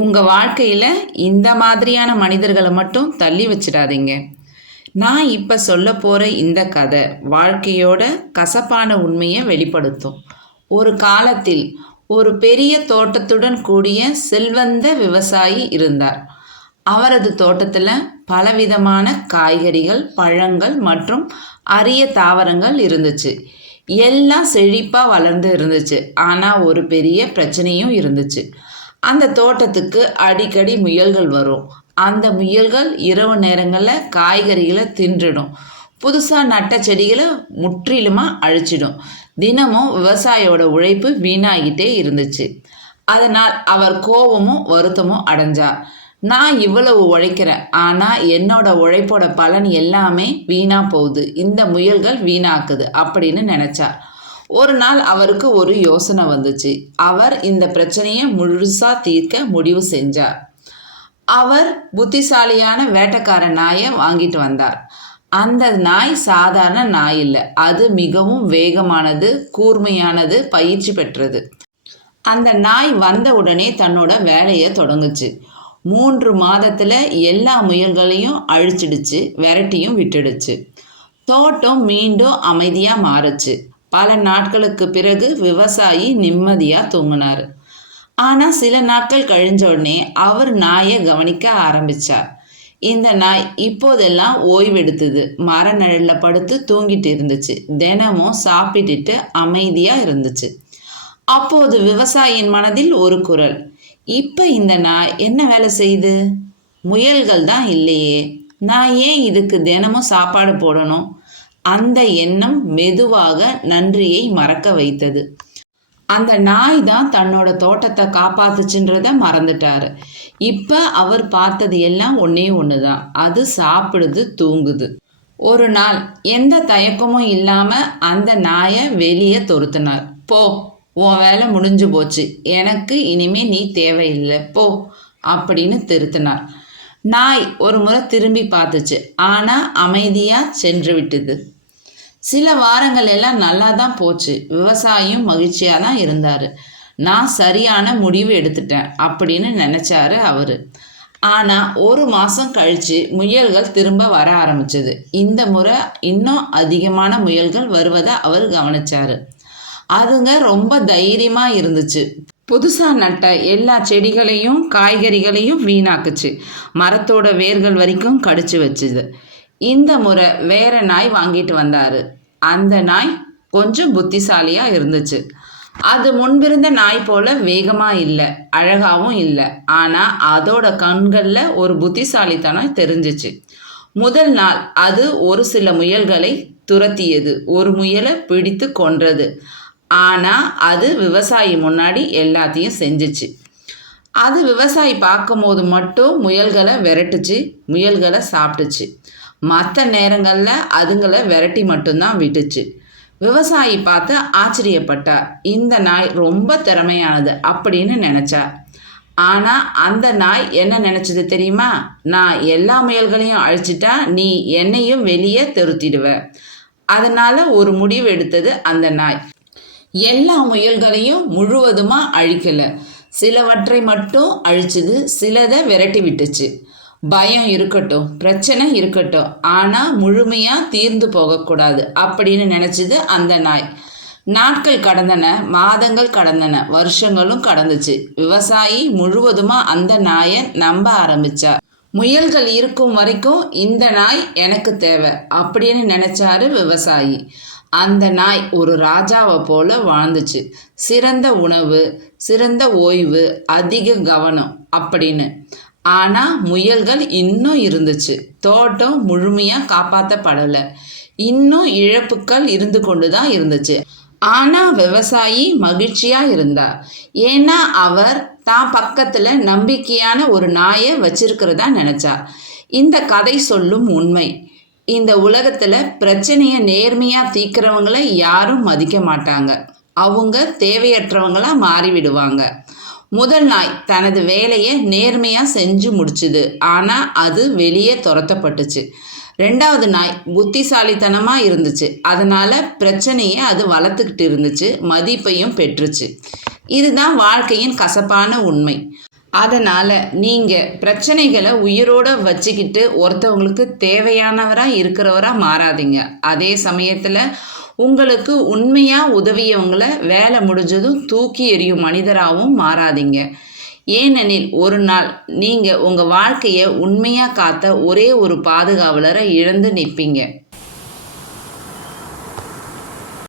உங்கள் வாழ்க்கையில் இந்த மாதிரியான மனிதர்களை மட்டும் தள்ளி வச்சிடாதீங்க. நான் இப்போ சொல்ல போகிற இந்த கதை வாழ்க்கையோட கசப்பான உண்மையை வெளிப்படுத்தும். ஒரு காலத்தில் ஒரு பெரிய தோட்டத்துடன் கூடிய செல்வந்த விவசாயி இருந்தார். அவரது தோட்டத்தில் பலவிதமான காய்கறிகள், பழங்கள் மற்றும் அரிய தாவரங்கள் இருந்துச்சு. எல்லாம் செழிப்பாக வளர்ந்து இருந்துச்சு. ஆனால் ஒரு பெரிய பிரச்சனையும் இருந்துச்சு. அந்த தோட்டத்துக்கு அடிக்கடி முயல்கள் வரும். அந்த முயல்கள் இரவு நேரங்களில் காய்கறிகளை தின்றுடும். புதுசாக நட்ட செடிகளை முற்றிலுமாக அழிச்சிடும். தினமும் விவசாயியோட உழைப்பு வீணாகிட்டே இருந்துச்சு. அதனால் அவர் கோபமும் வருத்தமும் அடைஞ்சார். நான் இவ்வளவு உழைக்கிறேன், ஆனால் என்னோட உழைப்போட பலன் எல்லாமே வீணாக போகுது. இந்த முயல்கள் வீணாக்குது அப்படின்னு நினச்சார். ஒரு நாள் அவருக்கு ஒரு யோசனை வந்துச்சு. அவர் இந்த பிரச்சனையை முழுசாக தீர்க்க முடிவு செஞ்சார். அவர் புத்திசாலியான வேட்டைக்கார நாயை வாங்கிட்டு வந்தார். அந்த நாய் சாதாரண நாய் இல்லை, அது மிகவும் வேகமானது, கூர்மையானது, பயிற்சி பெற்றது. அந்த நாய் வந்த உடனே தன்னோட வேலையை தொடங்குச்சு. 3 மாதத்தில் எல்லா முயல்களையும் அழிச்சிடுச்சு, விரட்டியும் விட்டுடுச்சு. தோட்டம் மீண்டும் அமைதியாக மாறுச்சு. பல நாட்களுக்கு பிறகு விவசாயி நிம்மதியாக தூங்கினார். ஆனால் சில நாட்கள் கழிஞ்ச உடனே அவர் நாயை கவனிக்க ஆரம்பித்தார். இந்த நாய் இப்போதெல்லாம் ஓய்வெடுத்தது, மர நிழலில் படுத்து தூங்கிட்டு இருந்துச்சு. தினமும் சாப்பிட்டுட்டு அமைதியாக இருந்துச்சு. அப்போது விவசாயியின் மனதில் ஒரு குரல், இப்போ இந்த நாய் என்ன வேலை செய்யுது? முயல்கள் தான் இல்லையே, நான் ஏன் இதுக்கு தினமும் சாப்பாடு போடணும்? அந்த எண்ணம் மெதுவாக நன்றியை மறக்க வைத்தது. அந்த நாய் தான் தன்னோட தோட்டத்தை காப்பாத்துச்சுன்றத மறந்துட்டாரு. இப்போ அவர் பார்த்தது எல்லாம் ஒன்றே ஒன்று தான், அது சாப்பிடுது, தூங்குது. ஒரு நாள் எந்த தயக்கமும் இல்லாமல் அந்த நாயை வெளியே துரத்துனார். போ, உன் வேலை முடிஞ்சு போச்சு, எனக்கு இனிமே நீ தேவையில்லை, போ அப்படின்னு திருத்தினார். நாய் ஒரு முறை திரும்பி பார்த்துச்சு, ஆனால் அமைதியாக சென்று விட்டது. சில வாரங்கள் எல்லாம் நல்லா தான் போச்சு. விவசாயியும் மகிழ்ச்சியாக தான் இருந்தார். நான் சரியான முடிவு எடுத்துட்டேன் அப்படின்னு நினச்சாரு அவர். ஆனால் 1 மாதம் கழித்து முயல்கள் திரும்ப வர ஆரம்பிச்சது. இந்த முறை இன்னும் அதிகமான முயல்கள் வருவதை அவர் கவனிச்சார். அதுங்க ரொம்ப தைரியமாக இருந்துச்சு. புதுசாக நட்ட எல்லா செடிகளையும் காய்கறிகளையும் வீணாக்குச்சு. மரத்தோட வேர்கள் வரைக்கும் கடிச்சு வச்சுது. இந்த முறை வேற நாய் வாங்கிட்டு வந்தார். அந்த நாய் கொஞ்சம் புத்திசாலியாக இருந்துச்சு. அது முன்பிருந்த நாய் போல வேகமாக இல்லை, அழகாகவும் இல்லை. ஆனால் அதோட கண்களில் ஒரு புத்திசாலித்தனம் தெரிஞ்சிச்சு. முதல் நாள் அது ஒரு சில முயல்களை துரத்தியது, ஒரு முயலை பிடித்து கொன்றது. ஆனால் அது விவசாயி முன்னாடி எல்லாத்தையும் செஞ்சிச்சு. அது விவசாயி பார்க்கும்போது மட்டும் முயல்களை விரட்டுச்சு, முயல்களை சாப்பிட்டுச்சு. மற்ற நேரங்களில் அதுங்களை விரட்டி மட்டும்தான் விட்டுச்சு. விவசாயி பார்த்து ஆச்சரியப்பட்டார். இந்த நாய் ரொம்ப திறமையானது அப்படின்னு நினச்சார். ஆனால் அந்த நாய் என்ன நினச்சது தெரியுமா? நான் எல்லா முயல்களையும் அழிச்சிட்டா நீ என்னையும் வெளியே துரத்திடுவ. அதனால் ஒரு முடிவு எடுத்தது அந்த நாய். எல்லா முயல்களையும் முழுவதுமாக அழிக்கலை, சிலவற்றை மட்டும் அழிச்சுது, சிலதை விரட்டி விட்டுச்சு. பயம் இருக்கட்டும், பிரச்சனை இருக்கட்டும், ஆனால் முழுமையாக தீர்ந்து போகக்கூடாது அப்படின்னு நினச்சிது அந்த நாய். நாட்கள் கடந்தன, மாதங்கள் கடந்தன, வருஷங்களும் கடந்துச்சு. விவசாயி முழுவதுமாக அந்த நாயை நம்ப ஆரம்பித்தார். முயல்கள் இருக்கும் வரைக்கும் இந்த நாய் எனக்கு தேவை அப்படின்னு நினச்சாரு விவசாயி. அந்த நாய் ஒரு ராஜாவை போல வாழ்ந்துச்சு. சிறந்த உணவு, சிறந்த ஓய்வு, அதிக கவனம் அப்படின்னு. ஆனால் முயல்கள் இன்னும் இருந்துச்சு. தோட்டம் முழுமையாக காப்பாற்றப்படலை, இன்னும் இழப்புக்கள் இருந்து கொண்டு தான் இருந்துச்சு. ஆனால் விவசாயி மகிழ்ச்சியாக இருந்தார். ஏன்னா அவர் தான் பக்கத்தில் நம்பிக்கையான ஒரு நாயை வச்சிருக்கிறதா நினச்சார். இந்த கதை சொல்லும் உண்மை, இந்த உலகத்தில் பிரச்சனையை நேர்மையாக தீர்க்கிறவங்களை யாரும் மதிக்க மாட்டாங்க. அவங்க தேவையற்றவங்களாக மாறிவிடுவாங்க. முதல் நாய் தனது வேலையை நேர்மையாக செஞ்சு முடிச்சுது, ஆனால் அது வெளியே துரத்தப்பட்டுச்சு. 2வது நாய் புத்திசாலித்தனமாக இருந்துச்சு, அதனால் பிரச்சனையை அது வளர்த்துக்கிட்டு இருந்துச்சு, மதிப்பையும் பெற்றுச்சு. இதுதான் வாழ்க்கையின் கசப்பான உண்மை. அதனால் நீங்கள் பிரச்சனைகளை உயிரோடு வச்சுக்கிட்டு ஒருத்தவங்களுக்கு தேவையானவராக இருக்கிறவராக மாறாதீங்க. அதே சமயத்தில் உங்களுக்கு உண்மையாக உதவியவங்களை வேலை முடிஞ்சதும் தூக்கி எறியும் மனிதராகவும் மாறாதீங்க. ஏனெனில் ஒரு நாள் நீங்கள் உங்கள் வாழ்க்கையை உண்மையாக காத்த ஒரே ஒரு பாதுகாவலரை இழந்து நிற்பீங்க.